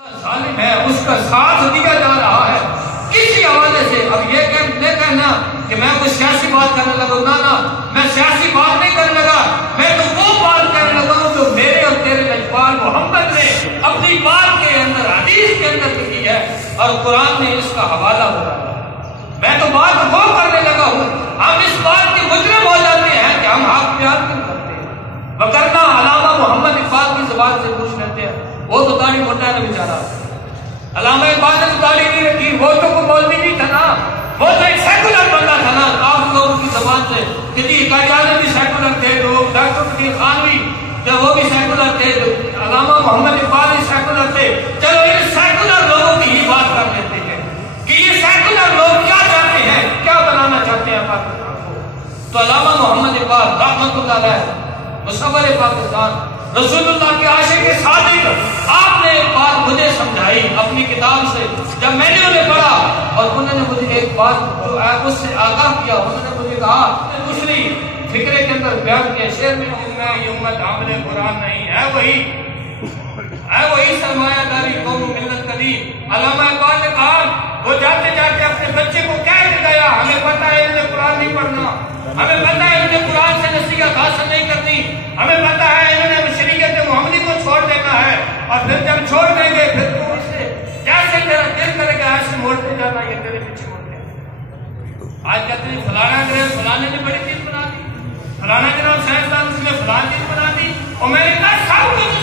ظالم ہے اس کا ساتھ دیا جا رہا ہے کسی حوالے سے. اب یہ کہنا کہ میں کوئی سیاسی بات کرنے لگا، نہ میں سیاسی بات نہیں کرنے لگا، میں تو وہ بات کرنے لگا ہوں جو میرے اور تیرے لجپال محمد نے اپنی بات کے اندر حدیث کے اندر لکھی ہے اور قرآن نے اس کا حوالہ بتایا. میں تو بات وہ کرنے لگا ہوں. ہم اس بات کے مجرم ہو جاتے ہیں کہ ہم حق بیان کیوں کرتے ہیں، وگرنہ علامہ محمد اقبال کی زبان سے پوچھ لیتے ہیں. وہ تو داڑھی موٹا ہے بیچارہ، علامہ اقبال نے تو داڑھی نہیں رکھی، وہ تو کوئی مولوی نہیں تھا نا، وہ تو ایک سیکولر بندہ تھا نا. آپ لوگوں کی زبان سے کسی قائداعظم بھی سیکولر تھے، لوگ ڈاکٹر فقیر خانوی جو وہ بھی سیکولر تھے، علامہ محمد اقبال بھی سیکولر تھے. چلو ان سیکولر لوگوں کی ہی بات کر لیتے ہیں کہ یہ سیکولر لوگ کیا چاہتے ہیں، کیا بنانا چاہتے ہیں پاکستان کو. تو علامہ محمد اقبال رحمۃ اللہ علیہ مصور پاکستان، رسول اللہ کے عاشق صادق، آپ نے ایک بات مجھے سمجھائی اپنی کتاب سے. جب میں نے انہیں پڑھا اور انہوں نے مجھے ایک بات جو اس سے آگاہ کیا، انہوں نے مجھے کہا دوسری فکرے کے اندر بیان کیا شعر میں، یہ امت حامل قرآن نہیں ہے، وہی سرمایہ داری قوم ملت قدیم. علامہ اقبال نے کہا وہ جاتے جاتے اپنے بچے کو کہہ دیا ہمیں پتہ ہے انہیں قرآن نہیں پڑھنا، ہمیں پتہ ہے انہیں قرآن سے نصیحت حاصل نہیں کرنی، ہمیں پتہ ہے انہوں نے شریعت محمدی کو چھوڑ دینا ہے، اور پھر جب چھوڑ دیں گے پھر تو اس سے جیسے تیرا دل کرے گا ایسے موڑتے جانا، یہ تیرے پیچھے موڑتے ہیں. آج کہتے ہیں فلانا انگریز فلانے نے بڑی چیز بنا دی، فلانا جناب سائنسدان اس نے فلان چیز بنا دی، اور میں نے کہا سب کچھ